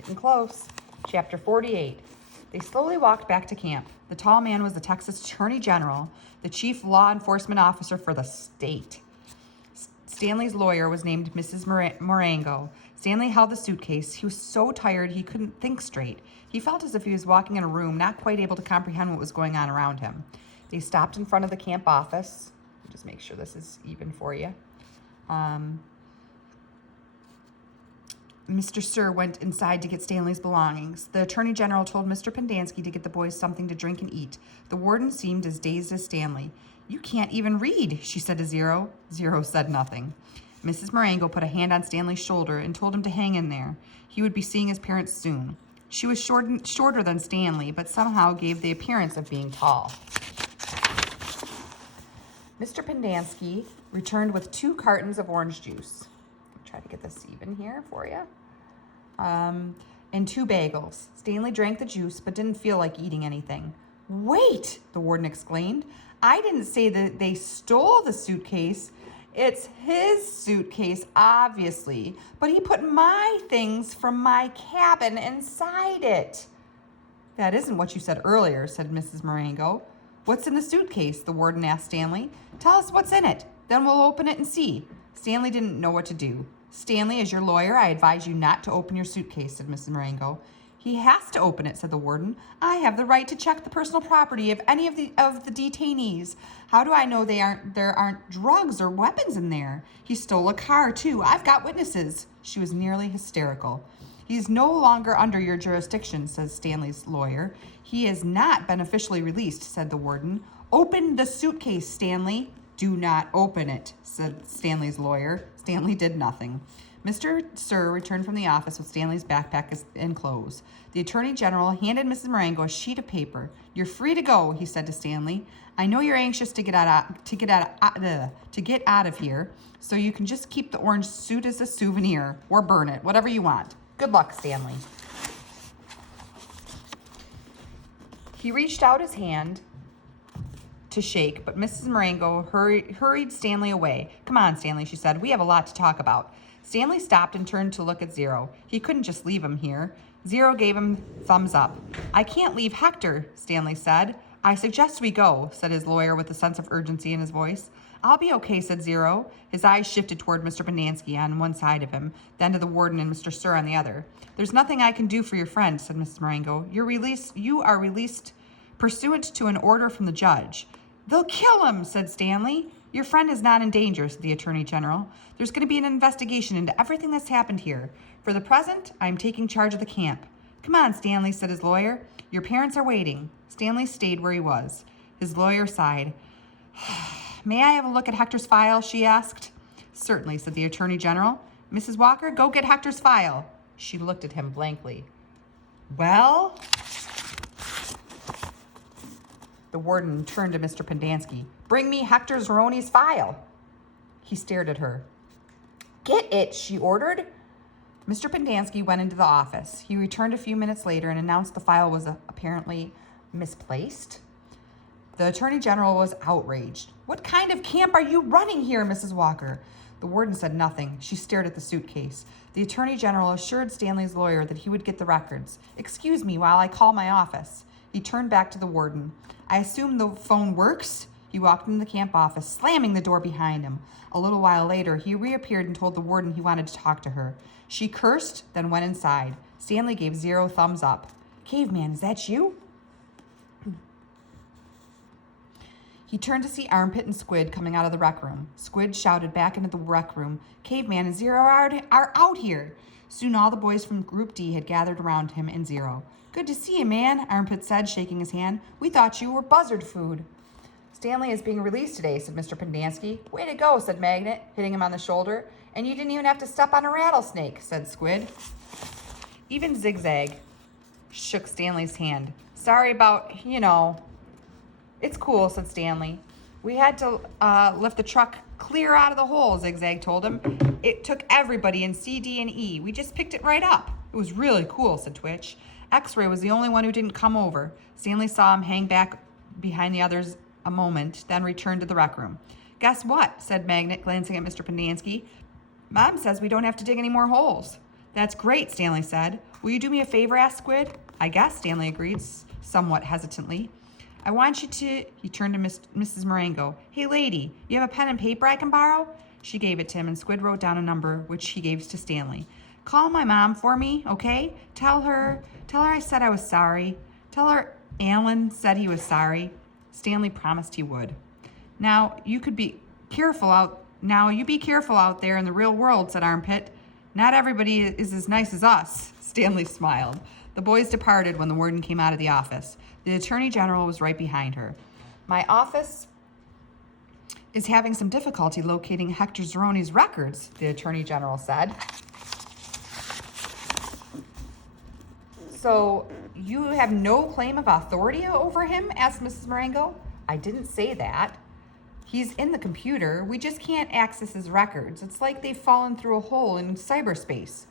Getting close. Chapter 48. They slowly walked back to camp. The tall man was the Texas Attorney General, the chief law enforcement officer for the state. Stanley's lawyer was named Mrs. Marengo. Stanley held the suitcase. He was so tired he couldn't think straight. He felt as if he was walking in a room, not quite able to comprehend what was going on around him. They stopped in front of the camp office. Just make sure this is even for you. Mr. Sir went inside to get Stanley's belongings. The Attorney General told Mr. Pendanski to get the boys something to drink and eat. The warden seemed as dazed as Stanley. "You can't even read," she said to Zero. Zero said nothing. Mrs. Marengo put a hand on Stanley's shoulder and told him to hang in there. He would be seeing his parents soon. She was shorter than Stanley, but somehow gave the appearance of being tall. Mr. Pendanski returned with 2 cartons of orange juice. I'll try to get this even here for you. And 2 bagels. Stanley drank the juice, but didn't feel like eating anything. "Wait," the warden exclaimed. "I didn't say that they stole the suitcase. It's his suitcase, obviously, but he put my things from my cabin inside it." "That isn't what you said earlier," said Mrs. Marengo. "What's in the suitcase?" the warden asked Stanley. "Tell us what's in it. Then we'll open it and see." Stanley didn't know what to do. "Stanley, as your lawyer, I advise you not to open your suitcase," said Mrs. Marengo. "He has to open it," said the warden. "I have the right to check the personal property of any of the detainees. How do I know there aren't drugs or weapons in there? He stole a car, too. I've got witnesses." She was nearly hysterical. "He's no longer under your jurisdiction," says Stanley's lawyer. "He is not been officially released," said the warden. "Open the suitcase, Stanley." "Do not open it," said Stanley's lawyer. Stanley did nothing. Mr. Sir returned from the office with Stanley's backpack and clothes. The Attorney General handed Mrs. Marengo a sheet of paper. "You're free to go," he said to Stanley. "I know you're anxious to get out of here, so you can just keep the orange suit as a souvenir or burn it, whatever you want. Good luck, Stanley." He reached out his hand to shake, but Mrs. Marengo hurried Stanley away. "Come on, Stanley," she said. "We have a lot to talk about." Stanley stopped and turned to look at Zero. He couldn't just leave him here. Zero gave him thumbs up. "I can't leave Hector," Stanley said. "I suggest we go," said his lawyer with a sense of urgency in his voice. "I'll be okay," said Zero. His eyes shifted toward Mr. Pendanski on one side of him, then to the warden and Mr. Sir on the other. "There's nothing I can do for your friend," said Mrs. Marengo. You are released pursuant to an order from the judge." "They'll kill him," said Stanley. "Your friend is not in danger," said the Attorney General. "There's going to be an investigation into everything that's happened here. For the present, I'm taking charge of the camp." "Come on, Stanley," said his lawyer. "Your parents are waiting." Stanley stayed where he was. His lawyer sighed. "May I have a look at Hector's file?" she asked. "Certainly," said the Attorney General. "Mrs. Walker, go get Hector's file." She looked at him blankly. "Well?" The warden turned to Mr. Pendanski. "Bring me Hector Zeroni's file." He stared at her. "Get it," she ordered. Mr. Pendanski went into the office. He returned a few minutes later and announced the file was apparently misplaced. The Attorney General was outraged. "What kind of camp are you running here, Mrs. Walker?" The warden said nothing. She stared at the suitcase. The Attorney General assured Stanley's lawyer that he would get the records. "Excuse me while I call my office." He turned back to the warden. "I assume the phone works?" He walked into the camp office, slamming the door behind him. A little while later, he reappeared and told the warden he wanted to talk to her. She cursed, then went inside. Stanley gave Zero thumbs up. "Caveman, is that you?" He turned to see Armpit and Squid coming out of the rec room. Squid shouted back into the rec room, "Caveman and Zero are out here." Soon all the boys from Group D had gathered around him and Zero. "Good to see you, man," Armpit said, shaking his hand. "We thought you were buzzard food." "Stanley is being released today," said Mr. Pendanski. "Way to go," said Magnet, hitting him on the shoulder. "And you didn't even have to step on a rattlesnake," said Squid. Even Zigzag shook Stanley's hand. "Sorry about, It's cool," said Stanley. "We had to lift the truck clear out of the hole," Zigzag told him. "It took everybody in C, D, and E. We just picked it right up." "It was really cool," said Twitch. X-Ray was the only one who didn't come over. Stanley saw him hang back behind the others a moment, then returned to the rec room. "Guess what?" said Magnet, glancing at Mr. Pendanski. "Mom says we don't have to dig any more holes." That's great, Stanley said. Will you do me a favor, asked Squid. I guess, Stanley agreed, somewhat hesitantly. I want you to, he turned to Mrs. Marengo. Hey, lady, you have a pen and paper I can borrow? She gave it to him, and Squid wrote down a number, which he gave to Stanley. Call my mom for me, okay? Tell her I said I was sorry. Tell her Alan said he was sorry. Stanley promised he would. Now you be careful out there in the real world, said Armpit. Not everybody is as nice as us. Stanley smiled. The boys departed when the warden came out of the office. The Attorney General was right behind her. My office is having some difficulty locating Hector Zeroni's records, the Attorney General said. So you have no claim of authority over him? Asked Mrs. Marengo. I didn't say that. He's in the computer. We just can't access his records. It's like they've fallen through a hole in cyberspace.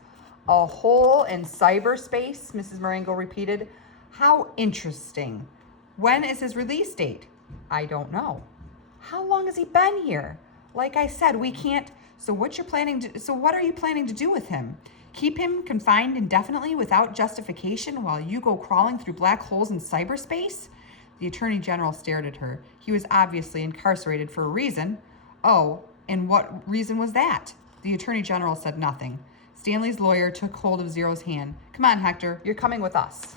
A hole in cyberspace? Mrs. Marengo repeated. How interesting. When is his release date? I don't know. How long has he been here? Like I said, we can't. So what are you planning to do with him? Keep him confined indefinitely without justification while you go crawling through black holes in cyberspace? The Attorney General stared at her. He was obviously incarcerated for a reason. Oh, and what reason was that? The Attorney General said nothing. Stanley's lawyer took hold of Zero's hand. Come on, Hector, you're coming with us.